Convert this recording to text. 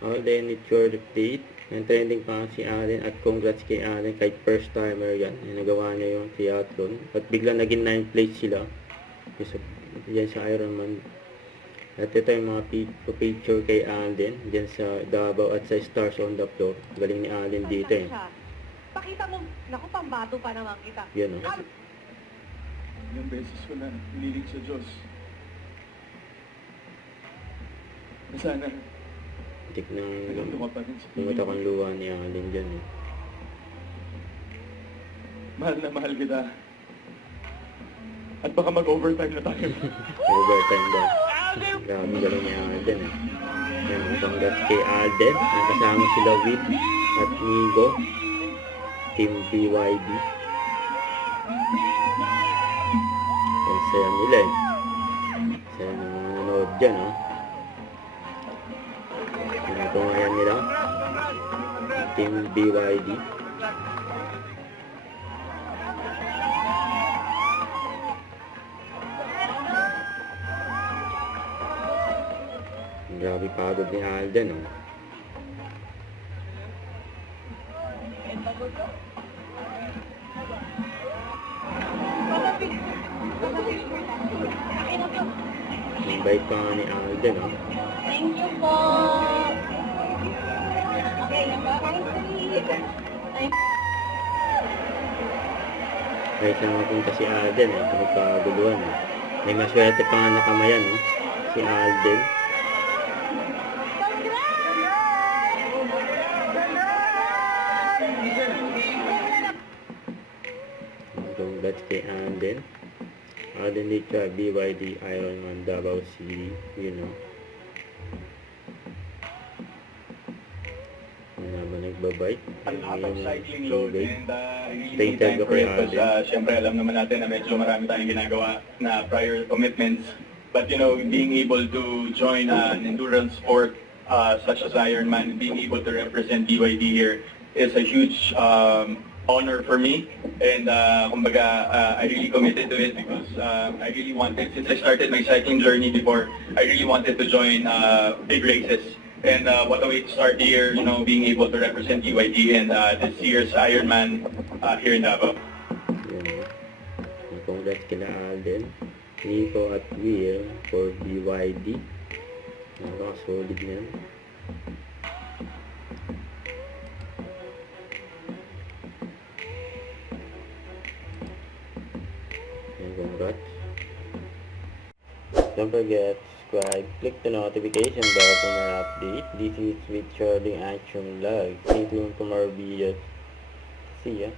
Alden, it's your update. And trending pa si Allen at congrats kay Allen kahit first timer yan. Nagawa niya yung triathlon. At bigla naging 9th place sila. Diyan sa Ironman. At ito yung mga picture kay Allen. Diyan sa Davao at sa Stars on the Floor. Galing ni Allen dito eh. Pakita mo, naku, pambato pa naman kita. Yan o. Ilang beses ko na hiniling sa Diyos. Na sana, Tik ng hanggang tumapatin sa lumata kong luha ni Allen dyan eh. Mahal na mahal kita. At baka mag-overtime na tayo. Overtime daw. Grabe galing ni Alden eh. Yan, congrats kay Alden. Nakasama sila Whit at Nigo. Team BYD. Ang saya nila eh. Saya ng mga nanood dyan oh. Pinatunayan nila. Team BYD. Grabe pagod ni Alden oh. Invite pa nga ni Alden oh. Thank you po. Okay, Kahit na mapunta si Alden eh, magkaguluhan eh. May maswerte pa nga nakamayan oh. Si Alden. Congrats kay Alden. Alden dito BYD Ironman Davao City, you know. Ano ba nagbabike? Ang hapang cycling load and really Thank time you for kay it because Alden. syempre alam naman natin na medyo marami tayong ginagawa na prior commitments. But you know, being able to join an endurance sport such as Ironman and being able to represent BYD here is a huge honor for me. And kumbaga, I really committed to it because I really wanted, since I started my cycling journey before, I really wanted to join big races. And what a way to start the year, you know, being able to represent BYD and this year's Ironman here in Davao. Yun. Congrats kina Alden, Nico at Will for BYD. Napaka-solid niyan. And congrats. Don't forget to subscribe, click the notification bell for more updates. This is with Charlie Action Live. Stay tuned for more videos. See ya.